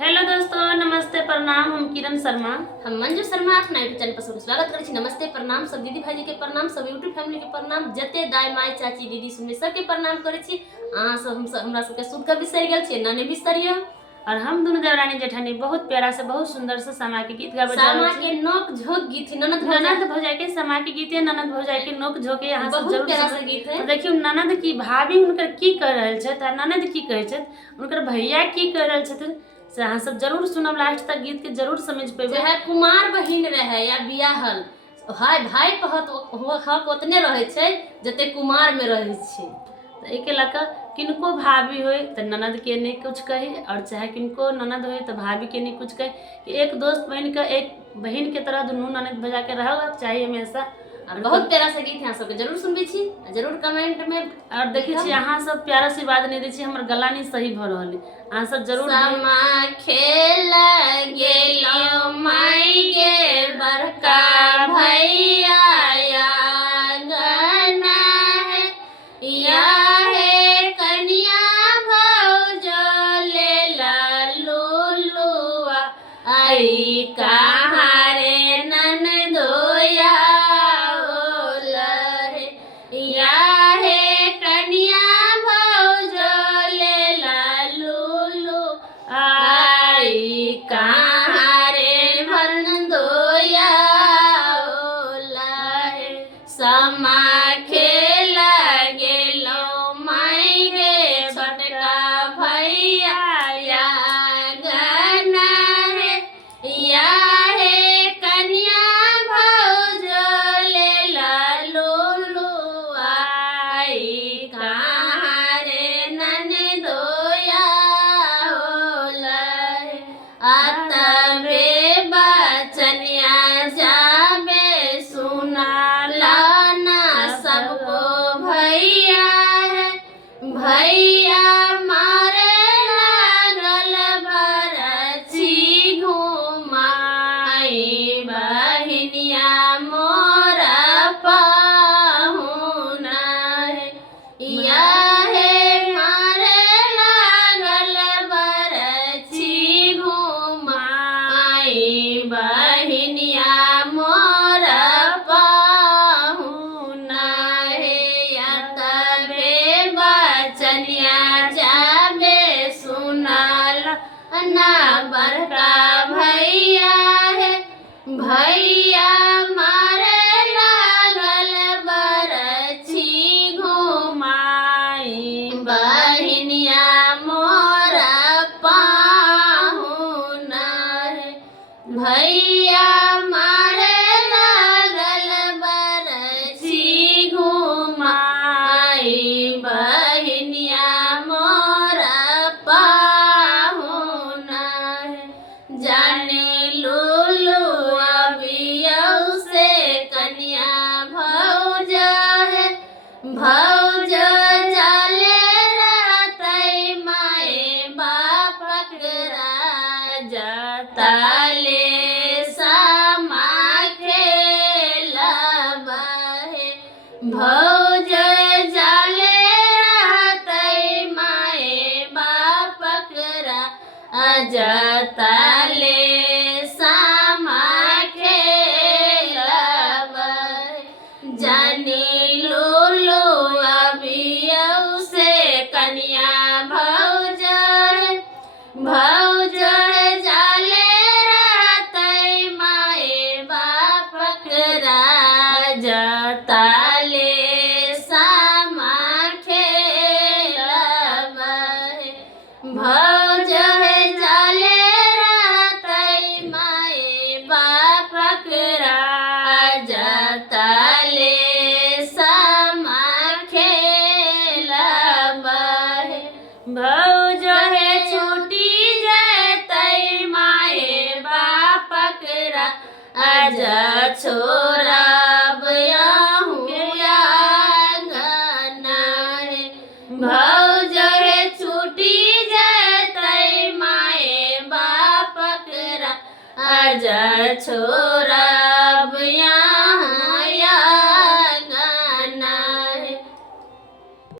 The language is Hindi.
हेलो दोस्तों, नमस्ते प्रणाम। हम किरण शर्मा, हम मंजू शर्मा अपना यूट्यूब चैनल पर स्वागत करै छी। नमस्ते प्रणाम सब दीदी भाई के प्रणाम, सब यूट्यूब फैमिली के प्रणाम, जते दाई माई चाची दीदी सुनबे सबके प्रणाम करै छी। अहाँ सब हम सब हमरा सबके शुद्ध कभी सर गेल छी, नाने बिसरियो। और हम दोनों देवरानी जेठानी बहुत प्यारा से बहुत सुंदर से समा के गीत गाबे सामा के नोक झोंक गीत है। ननद भौजाई के समा के गीत है। ननद भौजाई के नोक झोंक यहाँ सब बहुत जरूर प्यारा से गीत है। तो देखियो ननद की भाभी उनकर की कर रहल छथि आ ननद की कहै छथि, उनकर भैया की कर रहल छथिन से अहाँ सब जरूर सुनब। लास्ट तक गीत के जरूर समझ पेबे। चाहे कुमार बहिन रहे या बियाहल हाय भाई कहत हक ओतने रहे छै जते कुमार में रहे छै। तो एके लका किनको भाभी होए तो ननद के नहीं कुछ कही, और चाहे किनको ननद होए तो भाभी के नहीं कुछ कही। कि एक दोस्त बहन का एक बहन के तरह दुनू ननद भजा के रहोगा चाहिए हमेशा। बहुत प्यारा से गीत यहाँ सबके जरूर सुनबे छी, जरूर कमेंट में। और देखिए छी अहाँ सब प्यारा से बात नहीं दै छी, हमर गला नहीं सही भ रहल है। अहाँ सब जरूर समा खेल गेलो माई गे बड़का भैया गना है या है कन्या भौजो ले लुलुआ आई कहाँ रे ननदोया ओलहे या है कन्या भौजो ले लुलु आई कहाँ रे ननदोया ओलहे समा खेल गेलो माई गे छोटका भैया गना है या है कन्या भौजो ले लुलु आई कहाँ रे ननदोया ओलहे आतबे बचनिया जाबे सुना लाना सबको भैया है भैया मारे लागल बरछी घुमाई बहिनिया मोरा पाहुना है या है मारे लागल बरछी घुमाई बहिनिया मोरा पाहुना है या तबे बचनिया जाबे सुनाल ना बड़का भैया है भैया मारे लागल बरछी घुमाई बहिनिया मोरा पाहुना है भैया मारे लागल बरछी घुमाई बहिनिया मोरा पाहुना है जाने लुलु अबियौ से कन्या भौज है भौज जाले रहतै माए बापक राजा ताले समा खेलब है भौज जाले रहतै माए बापक राजा ताले समा खेलब जानी लुलु अबियौ से कन्या भौज भौज जाले रहतै माए बापक राजा ताले समा खेलब भौज जाले रहतै माए बापक राजा ताले समा खेलब भौज है छूटी जतै माए बापक राजा छोरा गना है भौज है छूटी जतै माए बापक राजा छोरा